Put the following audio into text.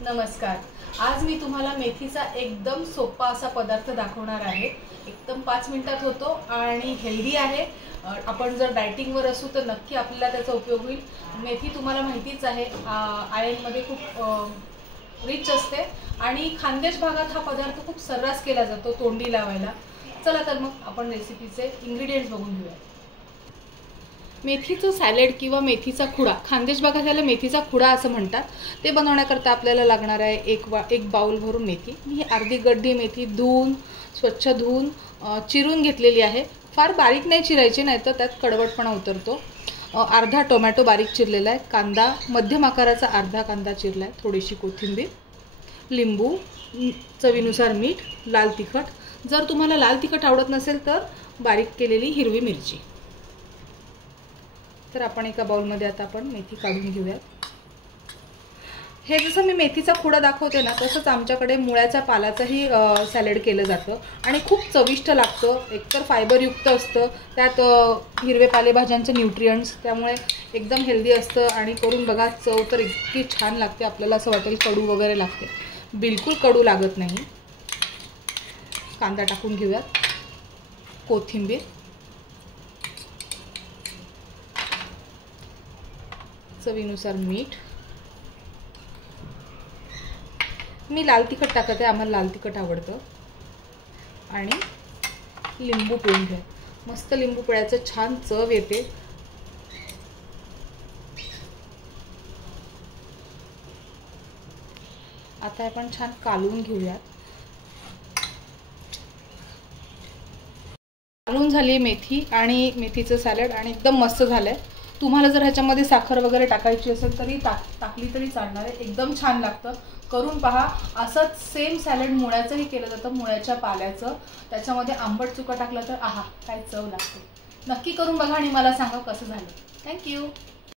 नमस्कार। आज मी तुम्हाला मेथीचा एकदम सोपा असा पदार्थ दाखवणार आहे। एकदम 5 मिनिटात होतो आणि हेल्दी आहे। आपण जर डायटिंगवर असू तर नक्की आपल्याला त्याचा उपयोग होईल। मेथी तुम्हाला माहितीच आहे आयर्नमध्ये खूप रिच असते आणि खानदेश भागात हा पदार्थ खूप सर्रास केला जातो तोंडी लावायला। चला तर मग आपण रेसिपीचे इन्ग्रेडियंट्स बघून घेऊया। मेथीचं सॅलड किंवा मेथीचा खुडा, खानदेश भागात याला मेथीचा खुडा असं म्हणतात। ते बनवण्याकरता आपल्याला लागणार आहे एक बाउल भरून मेथी। ही अर्धी गड्डी मेथी स्वच्छ धुवून चिरून घेतलेली आहे। फार बारीक नाही चिरायची, नाही तर त्यात कडवटपणा उतरतो। अर्धा टोमॅटो बारीक चिरलेला आहे, कांदा मध्यम आकाराचा अर्धा कांदा चिरला आहे, थोडीशी कोथिंबीर, लिंबू, चवीनुसार मीठ, लाल तिखट। जर तुम्हाला लाल तिखट आवडत नसेल तर बारीक केलेली हिरवी मिरची। तर आपण एका बाउलमध्ये आता आपण मेथी काढून घेऊया। हे जसं मी मेथीचा खुडा दाखवते ना, तसंच आमच्याकडे मुळ्याच्या पालाचंही सॅलड केलं जातं आणि खूप चविष्ट लागतं। एकतर फायबरयुक्त असतं, त्यात हिरवे पालेभाज्यांचे न्यूट्रिएंट्स, त्यामुळे एकदम हेल्दी असतं। आणि करून बघा, चव तर इतकी छान लागते, आपल्याला असं वाटेल कडू वगैरे लागते, बिलकुल कडू लागत नाही। कांदा टाकून घेऊयात, कोथिंबीर, चवीनुसार मीठ। मी लाल तिखट टाकत आहे, आम्हाला लाल तिखट आवडतं। आणि लिंबू पिळून घ्या, मस्त लिंबू पिळायचं, छान चव येते। आता आपण छान कालवून घेऊयात। कालवून झाली मेथी आणि मेथीचं सॅलड आणि एकदम मस्त झालंय। तुम्हाला जर ह्याच्यामध्ये साखर वगैरे टाकायची असेल तरी टाकली तरी चालणार आहे, एकदम छान लागतं। करून पहा। असंच सेम सॅलड मुळ्याचंही केलं जातं, मुळ्याच्या पाल्याचं। त्याच्यामध्ये आंबट चुका टाकलं तर आहा, काय चव लागते। नक्की करून बघा आणि मला सांगा कसं झालं। थँक्यू।